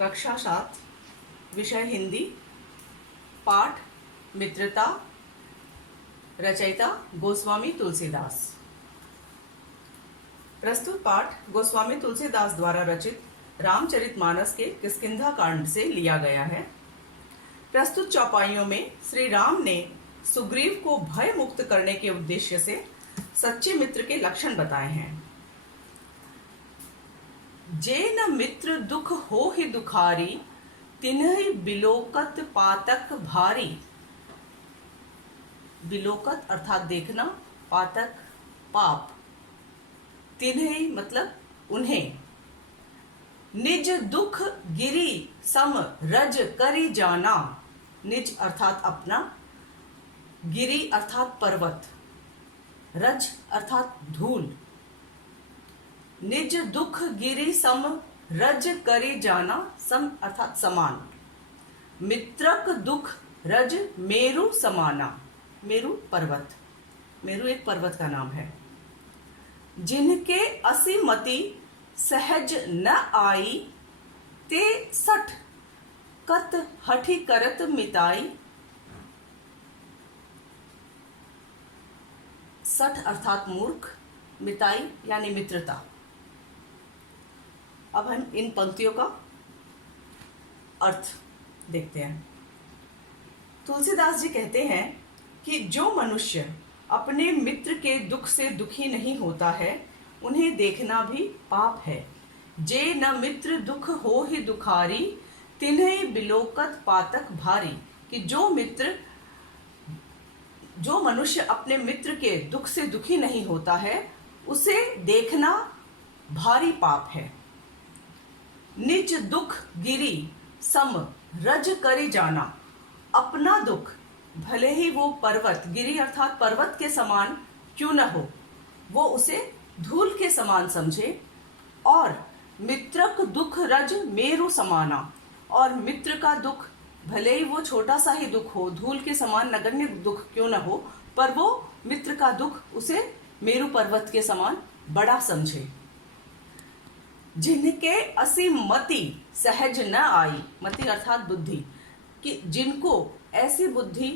कक्षा 7 विषय हिंदी पाठ मित्रता रचयिता गोस्वामी तुलसीदास। प्रस्तुत पाठ गोस्वामी तुलसीदास द्वारा रचित रामचरितमानस के किष्किंधा कांड से लिया गया है। प्रस्तुत चौपाइयों में श्री राम ने सुग्रीव को भय मुक्त करने के उद्देश्य से सच्चे मित्र के लक्षण बताए हैं। जे न मित्र दुख हो ही दुखारी, तिन्हि बिलोकत पातक भारी। बिलोकत अर्थात देखना, पातक पाप, तिन्हि मतलब उन्हें। निज दुख गिरी सम रज करी जाना। निज अर्थात अपना, गिरी अर्थात पर्वत, रज अर्थात धूल। निज दुख गिरी सम रज करी जाना, सम अर्थात समान। मित्रक दुख रज मेरु समाना। मेरु पर्वत, मेरु एक पर्वत का नाम है। जिनके असीमति सहज न आई, ते सठ कत हठी करत मिताई। सठ अर्थात मूर्ख, मिताई यानी मित्रता। अब हम इन पंक्तियों का अर्थ देखते हैं। तुलसीदास जी कहते हैं कि जो मनुष्य अपने मित्र के दुख से दुखी नहीं होता है, उन्हें देखना भी पाप है। जे न मित्र दुख हो ही दुखारी, तिन्हि बिलोकत पातक भारी। कि जो मनुष्य अपने मित्र के दुख से दुखी नहीं होता है, उसे देखना भारी पाप है। निज दुख गिरी सम रज करी जाना। अपना दुख भले ही वो पर्वत, गिरी अर्थात पर्वत के समान क्यों न हो, वो उसे धूल के समान समझे। और मित्रक दुख रज मेरु समाना। और मित्र का दुख भले ही वो छोटा सा ही दुख हो, धूल के समान नगण्य दुख क्यों न हो, पर वो मित्र का दुख उसे मेरु पर्वत के समान बड़ा समझे। जिनके असीम मति सहज न आई। मति अर्थात बुद्धि, कि जिनको ऐसी बुद्धि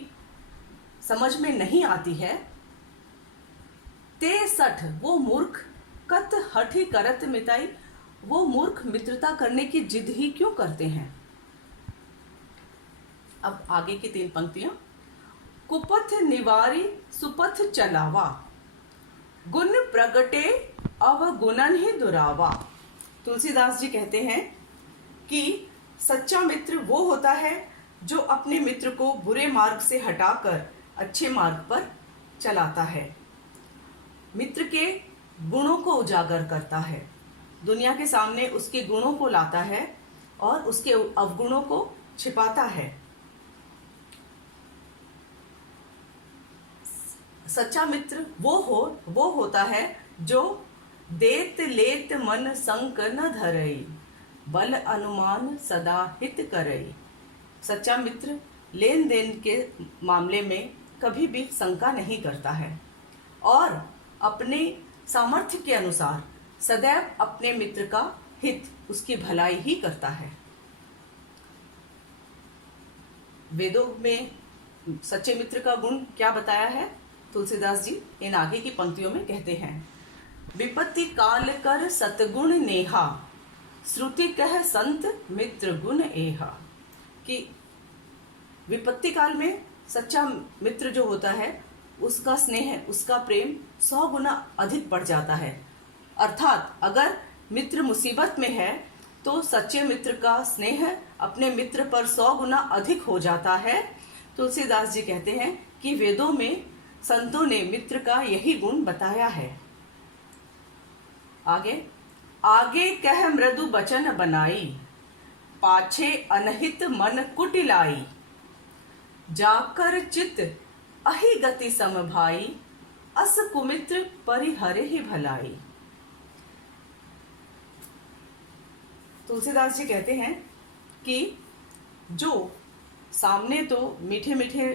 समझ में नहीं आती है। ते सठ वो मूर्ख, कत हठी करत मिताई वो मूर्ख मित्रता करने की जिद ही क्यों करते हैं। अब आगे की 3 पंक्तियां। कुपथ निवारी सुपथ चलावा, गुण प्रगटे अवगुणन ही दुरावा। तुलसीदास जी कहते हैं कि सच्चा मित्र वो होता है जो अपने मित्र को बुरे मार्ग से हटाकर अच्छे मार्ग पर चलाता है, मित्र के गुणों को उजागर करता है, दुनिया के सामने उसके गुणों को लाता है और उसके अवगुणों को छिपाता है। सच्चा मित्र वो होता है जो देत लेत मन संक न धरई, बल अनुमान सदा हित करई। सच्चा मित्र लेन देन के मामले में कभी भी शंका नहीं करता है और अपने सामर्थ्य के अनुसार सदैव अपने मित्र का हित, उसकी भलाई ही करता है। वेदों में सच्चे मित्र का गुण क्या बताया है तुलसीदास जी इन आगे की पंक्तियों में कहते हैं। विपत्ति काल कर सतगुण नेहा, श्रुति कह संत मित्र गुण एहा। कि विपत्ति काल में सच्चा मित्र जो होता है, उसका स्नेह, उसका प्रेम 100 गुना अधिक बढ़ जाता है। अर्थात अगर मित्र मुसीबत में है तो सच्चे मित्र का स्नेह अपने मित्र पर 100 गुना अधिक हो जाता है। तुलसीदास जी कहते हैं कि वेदों में संतों ने मित्र का यही गुण बताया है। आगे कह मृदु बचन बनाई, पाछे अनहित मन कुटिलाई। जाकर चित अहि गति सम भाई, अस कुमित्र परिहरे ही भलाई। तुलसीदास जी कहते हैं कि जो सामने तो मीठे मीठे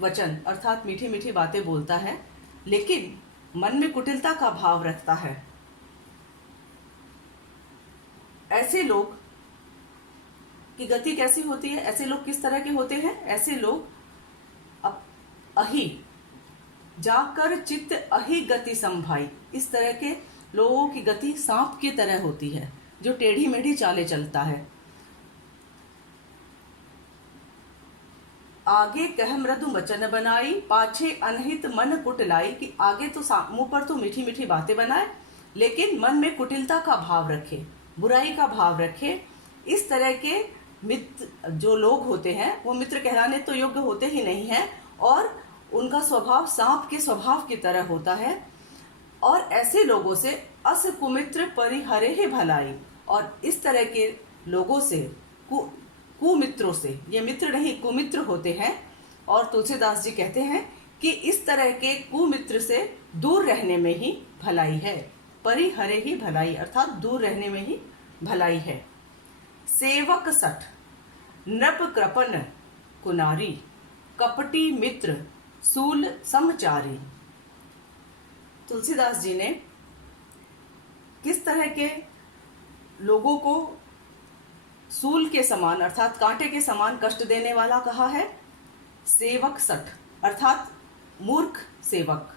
वचन अर्थात मीठी मीठी बातें बोलता है, लेकिन मन में कुटिलता का भाव रखता है, ऐसे लोग की गति कैसी होती है, ऐसे लोग किस तरह के होते हैं? ऐसे लोग अहि जाकर चित्त अहि गति संभाई, इस तरह के लोगों की गति सांप की तरह होती है, जो टेढ़ी मेढ़ी चाले चलता है। आगे कह मृदु वचन बनाई, पाछे अनहित मन कुटिलाई, कि आगे तो मुंह पर तो मीठी मीठी बातें बनाए, लेकिन मन में कुटिलता का भाव रखे, बुराई का भाव रखे। इस तरह के मित्र जो लोग होते हैं वो मित्र कहलाने तो योग्य होते ही नहीं हैं, और उनका स्वभाव सांप के स्वभाव की तरह होता है। और ऐसे लोगों से अस कुमित्र परिहरे ही भलाई, और इस तरह के लोगों से, कुमित्रों से, ये मित्र नहीं कुमित्र होते हैं। और तुलसीदास जी कहते हैं कि इस तरह के कुमित्र से दूर रहने में ही भलाई है। परिहरे ही भलाई अर्थात दूर रहने में ही भलाई है। सेवक सठ नृप कृपन कुनारी, कपटी मित्र सूल समचारी। तुलसीदास जी ने किस तरह के लोगों को सूल के समान अर्थात कांटे के समान कष्ट देने वाला कहा है? सेवक सठ अर्थात मूर्ख सेवक,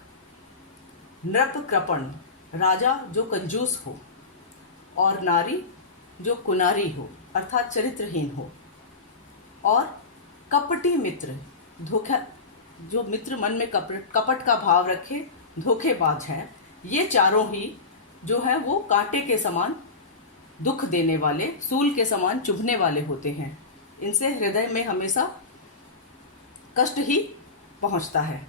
नृप कृपण राजा जो कंजूस हो, और नारी जो कुनारी हो अर्थात चरित्रहीन हो, और कपटी मित्र धोखा, जो मित्र मन में कपट का भाव रखे, धोखेबाज हैं। ये चारों ही जो है वो कांटे के समान दुख देने वाले, सूल के समान चुभने वाले होते हैं। इनसे हृदय में हमेशा कष्ट ही पहुंचता है।